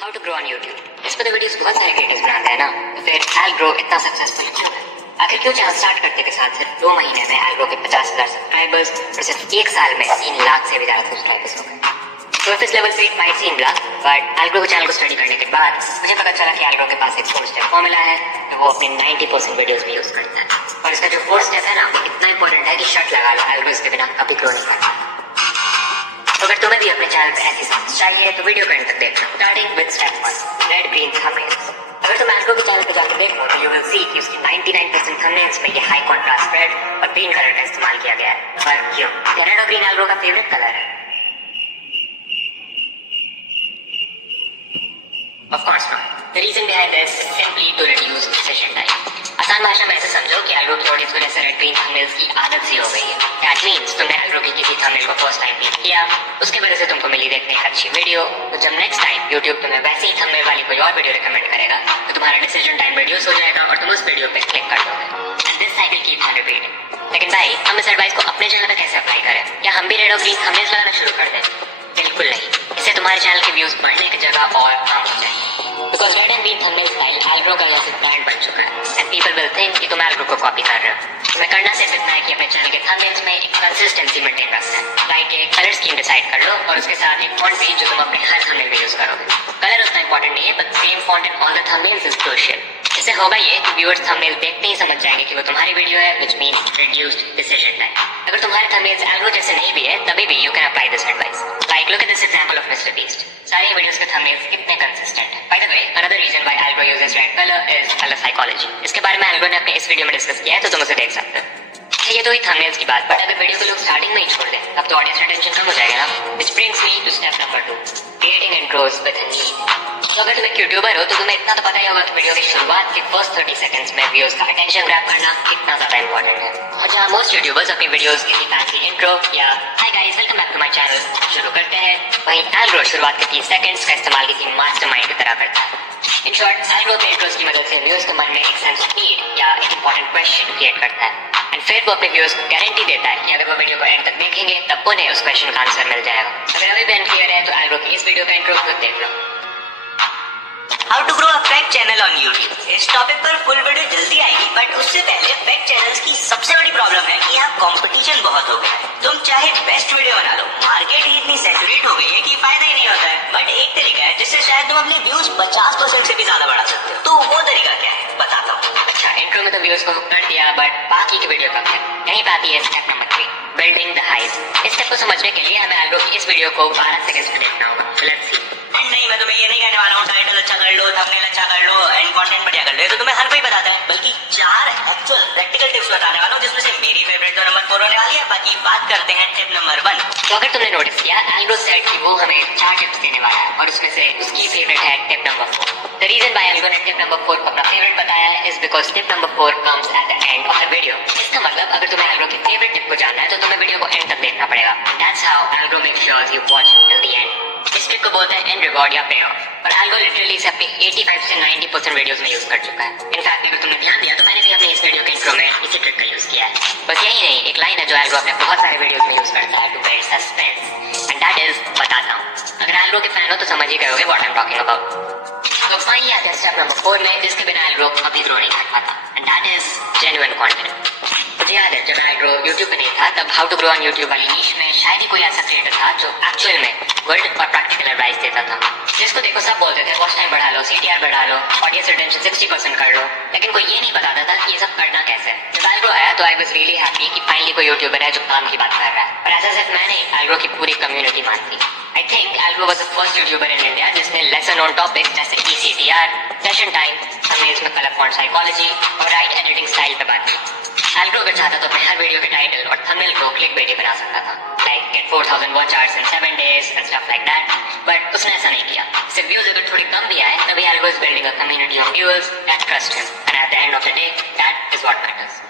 How to grow on YouTube. इस पर तो वीडियोस बहुत सारे क्रिएटर्स बनाते हैं ना, तो फिर Algrow इतना सक्सेसफुल क्यों है? आखिर क्यों चैनल स्टार्ट करते के साथ सिर्फ 2 महीने में Algrow के 50,000 सब्सक्राइबर्स और सिर्फ 1 साल में 3 लाख से भी ज्यादा सब्सक्राइबर्स हो गए? सरफेस लेवल पे it might seem black, but Algrow के चैनल को स्टडी करने के बाद मुझे पता चला कि Algrow के पास एक 4 स्टेप फॉर्मूला है तो वो अपने 90% वीडियोस में यूज करता है। और इसका जो 4 स्टेप है ना, वो इतना इंपॉर्टेंट है कि शर्ट लगा लो Algrow इसके बिना कभी ग्रो नहीं करता। तो अगर तुम्हें भी अपने चैनल पे ऐसी सक्सेस चाहिए तो वीडियो को एंड तक देखना, starting with step 1, red green thumbnails. अगर तुम Algrow के चैनल पे जाकर देखो तो यू विल सी कि उसकी 99% थंबनेल्स में ये हाई कॉन्ट्रास्ट रेड और ग्रीन कलर का इस्तेमाल किया गया है। पर क्यों? क्या रेड और ग्रीन Algrow का फेवरेट कलर है? Of course not. The reason behind this is simply to reduce decision time. आसान भाषा में ऐसे समझो कि Algrow की ऑडियंस को जैसे रेड ग्रीन थंबनेल्स की आदत सी हो गई है। That means तुमने Algrow की किसी थंबनेल को फर्स्ट टाइम क्लिक किया, उसके वजह से तुमको मिली देखने एक अच्छी वीडियो, तो जब नेक्स्ट टाइम YouTube तुम्हें वैसे ही थंबनेल वाली कोई और वीडियो रिकमेंड करेगा तो तुम्हारा डिसीजन टाइम रिड्यूस हो जाएगा और तुम उस वीडियो पे क्लिक कर दोगे। And this cycle keeps on repeating. लेकिन भाई, हम इस एडवाइस को अपने चैनल पे कैसे अप्लाई करें? क्या हम भी रेड और ग्रीन थंबनेल्स लगाना शुरू कर दें? बिल्कुल नहीं। इससे तुम्हारे चैनल के व्यूज बढ़ने की जगह और कम हो जाएंगे। Because red and green thumbnail style Algrow का जैसे ब्रांड बन चुका है, and people will think कि तुम Algrow को कॉपी कर रहे हो। तुम्हें करना सिर्फ इतना है कि अपने चैनल के थंबनेल्स में एक कंसिस्टेंसी मेंटेन रखना है। लाइक एक कलर स्कीम डिसाइड कर लो और उसके साथ एक फॉन्ट भी जो तुम अपने हर थंबनेल में यूज करोगे। कलर उतना इंपॉर्टेंट नहीं है, but same font in all the thumbnails is crucial. इससे होगा ये कि व्यूअर्स थंबनेल देखते ही समझ जाएंगे कि वो तुम्हारी वीडियो है, which means reduced decision time. अगर तुम्हारे थंबनेल्स Algrow जैसे नहीं भी है, तभी भी you can apply this advice. Like look at this example of Mister Beast. सारी वीडियोस के थंबनेल्स कितने कंसिस्टेंट है। By the way, another reason why Algrow uses red color is color psychology। इसके बारे में Algrow ने अपने इस वीडियो में डिस्कस किया है, तो तुम उसे देख सकते हो। ये तो ही थंबनेल्स की बात, बट अगर वीडियो को लोग स्टार्टिंग में ही छोड़ दें तब तो ऑडियंस रिटेंशन कम हो जाएगा ना। Which brings me to step number 2, creating intros with a need. तो अगर तुम एक यूट्यूबर हो तो तुम्हें इतना तो पता ही होगा कि वीडियो की शुरुआत के फर्स्ट 30 सेकंड्स में व्यूअर्स का अटेंशन ग्रैब करना कितना ज्यादा इंपॉर्टेंट है। और जहां मोस्ट यूट्यूबर्स अपनी वीडियोस की फैंसी इंट्रो या hi guys welcome back to my channel शुरू करते हैं, वहीं Algrow शुरुआत के 30 सेकंड्स का इस्तेमाल किसी मास्टरमाइंड की तरह करता है। इन शॉर्ट, Algrow अपने इंट्रोस की मदद से व्यूअर्स के मन में एक सेंस ऑफ नीड या एक इंपॉर्टेंट क्वेश्चन क्रिएट करता है, एंड फिर वो अपने व्यूअर्स को गारंटी देता है कि अगर वो वीडियो को एंड तक देखेंगे तब उन्हें उस क्वेश्चन का आंसर मिल जाएगा। अगर अभी भी अनक्लियर है तो Algrow की इस वीडियो का इंट्रो खुद देख लो। How to grow a fake channel on YouTube. इस टॉपिक पर फुल वीडियो जल्दी आएगी, बट उससे पहले फेक चैनल्स की सबसे बड़ी प्रॉब्लम है कि यहाँ कंपटीशन बहुत हो गया है। तुम चाहे बेस्ट वीडियो बना लो, मार्केट ही इतनी सैचुरेट हो गई है कि फायदा ही नहीं होता है। बट एक तरीका है जिससे शायद तुम अपने व्यूज 50% से भी ज्यादा बढ़ा सकते हो। तो वो तरीका क्या है बताता हूँ। अच्छा, इंट्रो में तो व्यूअर्स को कर दिया, बट बाकी की वीडियो कब है? यहीं पे आती है step number 3, building the hype. इस स्टेप को समझने के लिए हमें Algrow की इस वीडियो को 12 सेकंड्स में देखना होगा। Let's see. एंड नहीं, मैं तुम्हें ये नहीं कहने वाला हूँ टाइटल अच्छा कर लो, थंबनेल अच्छा कर लो एंड कंटेंट बढ़िया कर लो, ये तो तुम्हें हर कोई बताता है। बल्कि 4 एक्चुअल प्रैक्टिकल टिप्स बताने वाला हूँ, जिसमें से मेरी फेवरेट तो नंबर 4 होने वाली है। बाकी बात करते हैं टिप नंबर 1। तो अगर तुमने नोटिस किया, Algrow सेड कि वो हमें 4 टिप्स देने वाला है और उसमें से उसकी फेवरेट है tip number 4। The reason why Algrow ने टिप नंबर 4 को अपना फेवरेट बताया है is because tip number 4 comes at the end of the video. इसका मतलब अगर तुम्हें Algrow की फेवरेट टिप को जानना है तो तुम्हें वीडियो को एंड तक देखना पड़ेगा। That's how Algrow make sure you watch till the end. इस ट्रिक को बोलते हैं एंड रिवॉर्ड या पे ऑफ, और Algrow लिटरली इसे अपने 85 से 90% वीडियोस में यूज कर चुका है। इनफैक्ट अगर तुमने ध्यान दिया तो मैंने भी अपने इस वीडियो के इंट्रो में इसी ट्रिक का यूज किया है। बस यही नहीं, एक लाइन है जो Algrow अपने बहुत सारे वीडियोस में यूज करता है to build suspense, and that is बताता हूँ। अगर Algrow के फैन हो तो समझ ही गए होगे what I am talking about. तो फाइनली आते हैं स्टेप नंबर 4 में, जिसके बिना Algrow कभी ग्रो नहीं कर पाता, and that is genuine content. मुझे याद है जब Algrow YouTube पे नहीं था तब how to grow on YouTube वाली नीश में शायद ही कोई ऐसा क्रिएटर था जो एक्चुअल में वर्ड और प्रैक्टिकल एडवाइस देता था। जिसको देखो सब बोलते थे वॉच टाइम बढ़ा लो, CTR बढ़ा लो, ऑडियंस रिटेंशन 60% कर लो, लेकिन कोई ये नहीं बताता था कि ये सब करना कैसे है। जब Algrow आया तो आई वाज रियली हैप्पी कि फाइनली कोई यूट्यूबर है जो काम की बात कर रहा है। और ऐसा सिर्फ मैं नहीं, Algrow की पूरी कम्युनिटी मानती। I think Algrow was the first YouTuber in India जिसने लेसन ऑन टॉपिक्स जैसे ECTR, सेशन टाइम, थंबनेल्स में कलर फॉन्ट साइकोलॉजी और राइट एडिटिंग स्टाइल पे बात की। Algrow अगर चाहता तो अपने हर वीडियो के टाइटल और थंबनेल को क्लिकबेटी बना सकता था, like get 4000 watch hours in 7 days and stuff like that, but उसने ऐसा नहीं किया। सिर्फ व्यूज अगर थोड़े कम भी आए तभी Algrow is building a community of viewers that trust him, and eight the end of the day that is what matters.